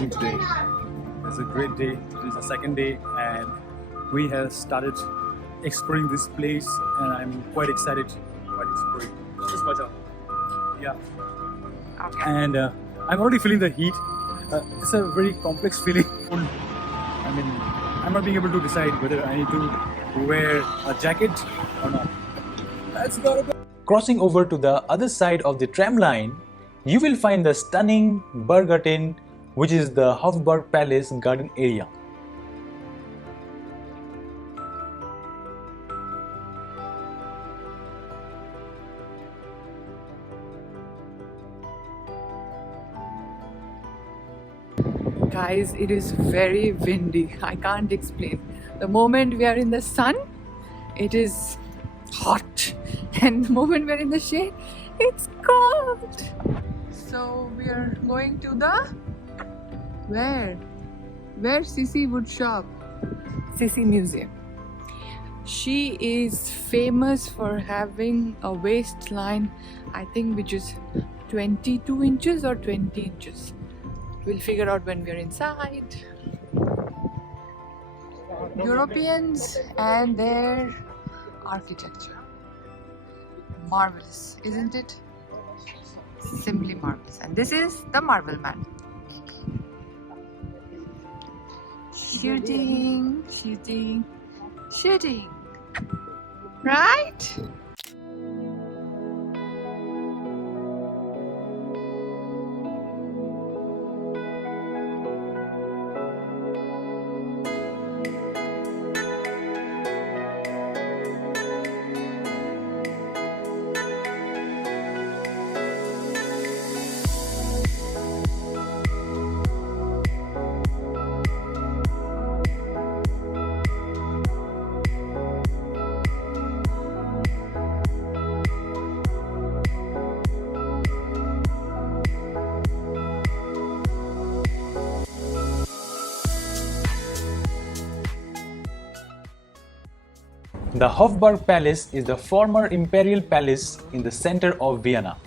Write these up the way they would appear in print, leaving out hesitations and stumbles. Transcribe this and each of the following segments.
amazing today. It's a great day. It is the second day and we have started exploring this place and I'm quite excited about exploring. Just watch out. Yeah. Okay. And I'm already feeling the heat. It's a very complex feeling. I mean, I'm not being able to decide whether I need to wear a jacket or not. Let's go. Crossing over to the other side of the tram line, you will find the stunning Bergarten, which is the Hofburg Palace garden area. Guys, it is very windy. I can't explain. The moment we are in the sun, it is hot, and the moment we are in the shade, it's cold. So we are going to the where Sisi would shop. Sisi Museum. She is famous for having a waistline, I think, which is 22 inches or 20 inches. We'll figure out when we're inside. Europeans and their architecture. Marvelous, isn't it? Simply marvelous. And this is the Marvel Man. Shooting, shooting, shooting. Right? The Hofburg Palace is the former imperial palace in the center of Vienna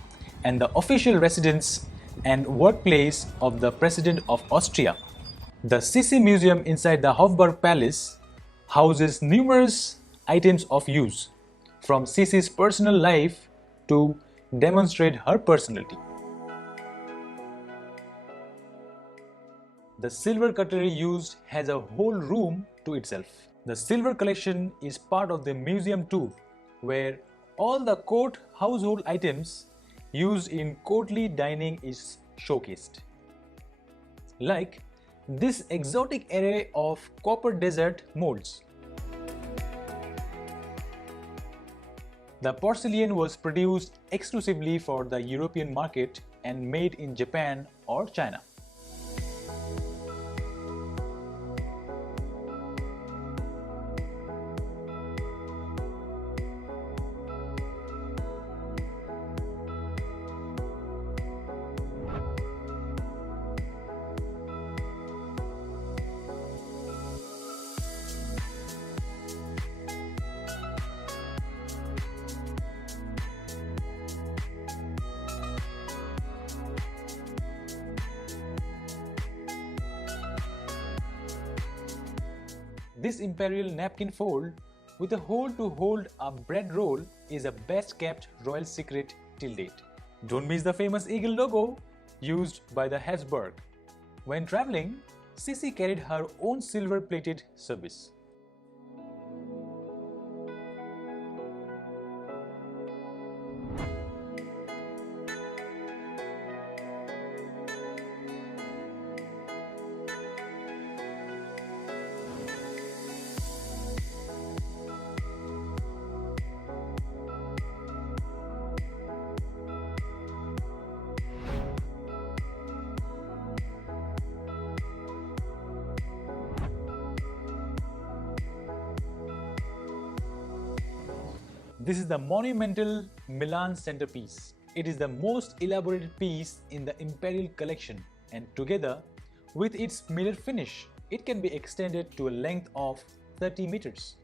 and the official residence and workplace of the President of Austria. The Sisi Museum inside the Hofburg Palace houses numerous items of use, from Sisi's personal life to demonstrate her personality. The silver cutlery used has a whole room to itself. The silver collection is part of the museum tour, where all the court household items used in courtly dining is showcased. Like this exotic array of copper desert molds. The porcelain was produced exclusively for the European market and made in Japan or China. This imperial napkin fold with a hole to hold a bread roll is a best kept royal secret till date. Don't miss the famous eagle logo used by the Habsburg. When traveling, Sisi carried her own silver plated service. This is the monumental Milan centerpiece. It is the most elaborated piece in the imperial collection, and together with its mirror finish, it can be extended to a length of 30 meters.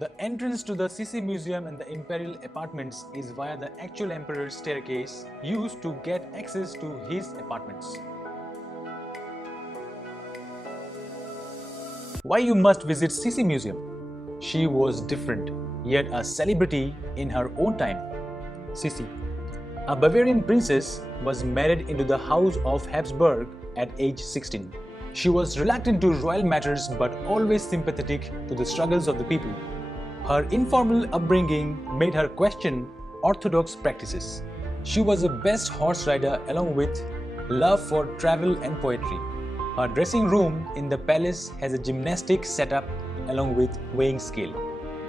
The entrance to the Sisi Museum and the imperial apartments is via the actual emperor's staircase used to get access to his apartments. Why you must visit Sisi Museum? She was different, yet a celebrity in her own time. Sisi, a Bavarian princess, was married into the house of Habsburg at age 16. She was reluctant to royal matters but always sympathetic to the struggles of the people. Her informal upbringing made her question orthodox practices. She was the best horse rider along with love for travel and poetry. Her dressing room in the palace has a gymnastic setup along with weighing scale.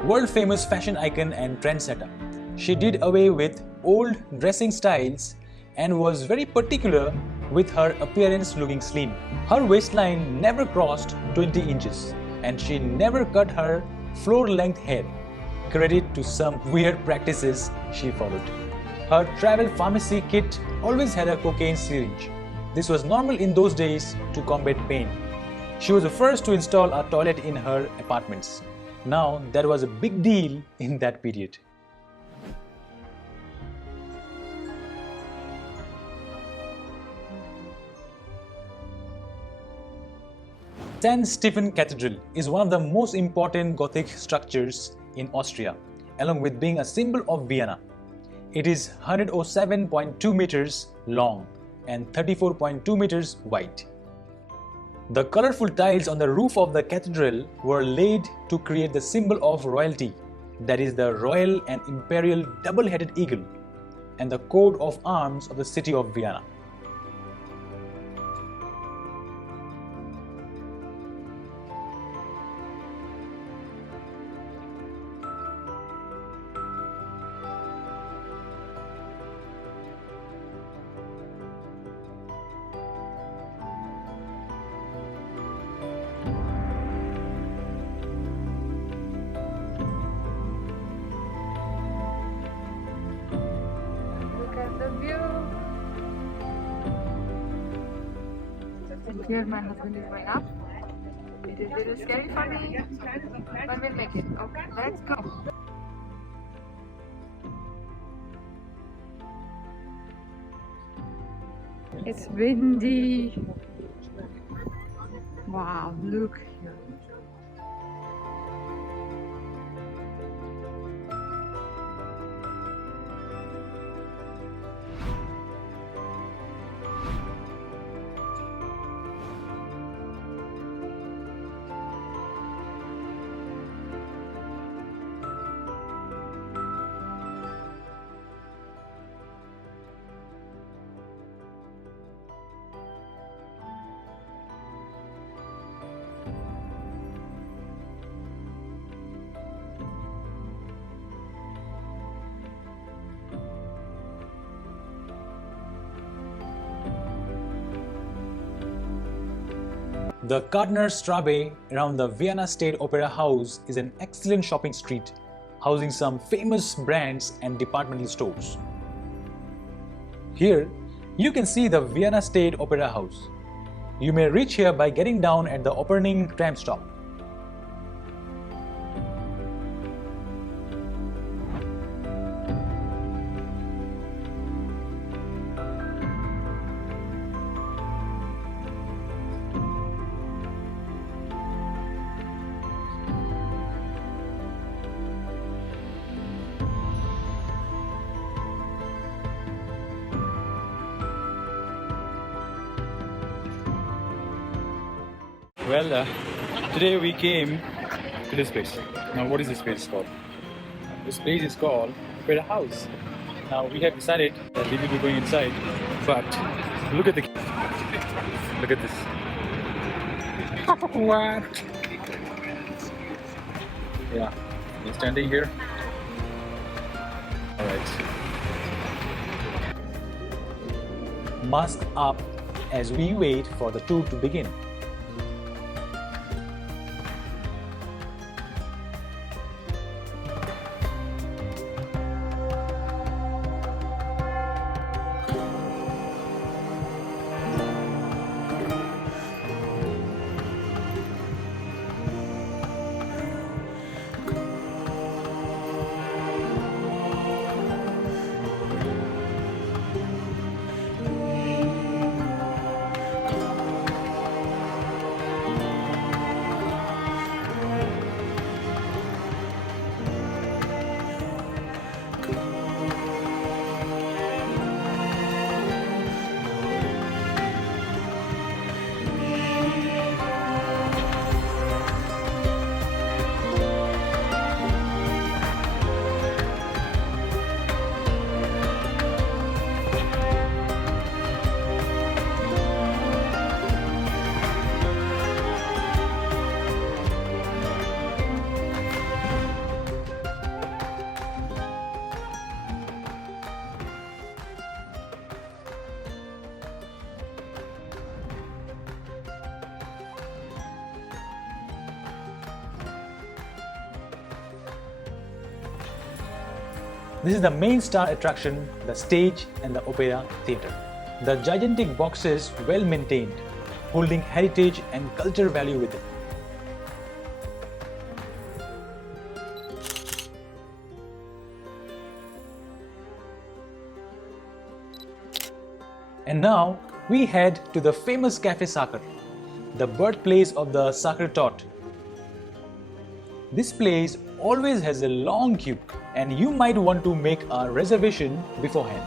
World-famous fashion icon and trendsetter, she did away with old dressing styles and was very particular with her appearance looking slim. Her waistline never crossed 20 inches and she never cut her floor-length hair. Credit to some weird practices she followed. Her travel pharmacy kit always had a cocaine syringe. This was normal in those days to combat pain. She was the first to install a toilet in her apartments. Now, that was a big deal in that period. St. Stephen Cathedral is one of the most important Gothic structures in Austria, along with being a symbol of Vienna. It is 107.2 meters long and 34.2 meters wide. The colorful tiles on the roof of the cathedral were laid to create the symbol of royalty, that is the royal and imperial double-headed eagle, and the coat of arms of the city of Vienna. Here my husband is going up. It is a little scary for me, but we'll make it. Okay, let's go. It's windy. Wow, look here. The Gardnerstraße around the Vienna State Opera House is an excellent shopping street, housing some famous brands and departmental stores. Here, you can see the Vienna State Opera House. You may reach here by getting down at the opening tram stop. Well, today we came to this place. Now, what is this place called? This place is called Opera House. Now, we have decided that we will be going inside, but look at this. What? Yeah, we're standing here. All right. Mask up as we wait for the tour to begin. This is the main star attraction, the stage and the opera theatre. The gigantic boxes well maintained, holding heritage and culture value with it. And now we head to the famous Café Sakar, the birthplace of the Sakar Tot. This place always has a long queue and you might want to make a reservation beforehand.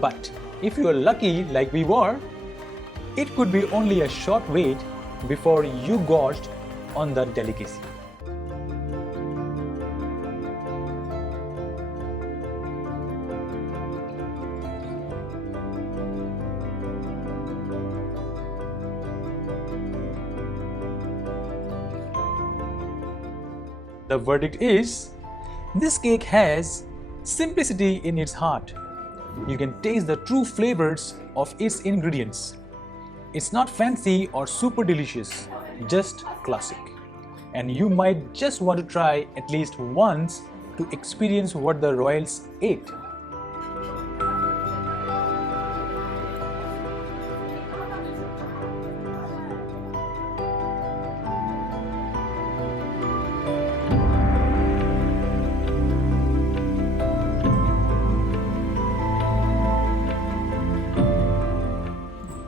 But if you are lucky like we were, it could be only a short wait before you gorged on the delicacy. The verdict is, this cake has simplicity in its heart. You can taste the true flavors of its ingredients. It's not fancy or super delicious, just classic. And you might just want to try at least once to experience what the royals ate.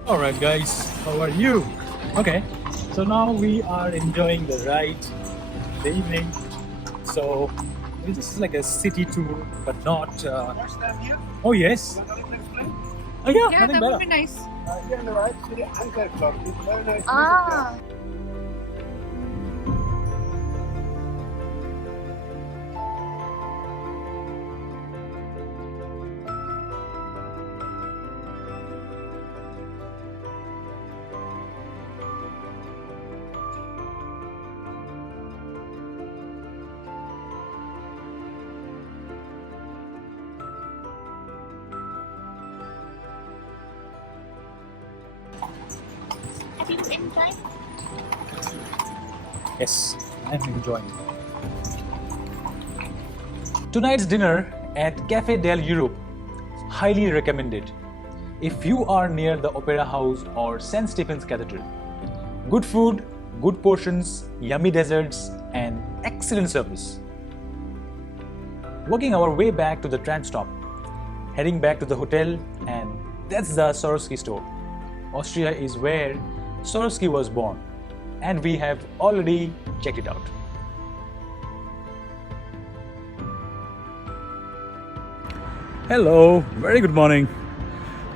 Alright guys, how are you? Okay, so now we are enjoying the ride, the evening. So this is like a city tour, but not. Oh yes. Oh yeah, Yeah, nothing that better. would be nice. Here on the right, see the Anchor Club. It's very nice. Ah. Have you enjoyed? Yes, I'm enjoying. Tonight's dinner at Café del Europe, highly recommended if you are near the Opera House or St. Stephen's Cathedral. Good food, good portions, yummy desserts, and excellent service. Working our way back to the tram stop, heading back to the hotel, and that's the Swarovski store. Austria is where Swarovski was born, and we have already checked it out. Hello, very good morning.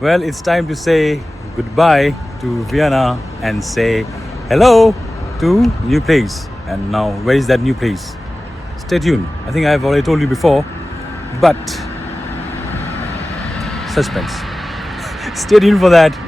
Well, it's time to say goodbye to Vienna and say hello to new place. And now, where is that new place? Stay tuned. I think I've already told you before, but suspense. Stay tuned for that.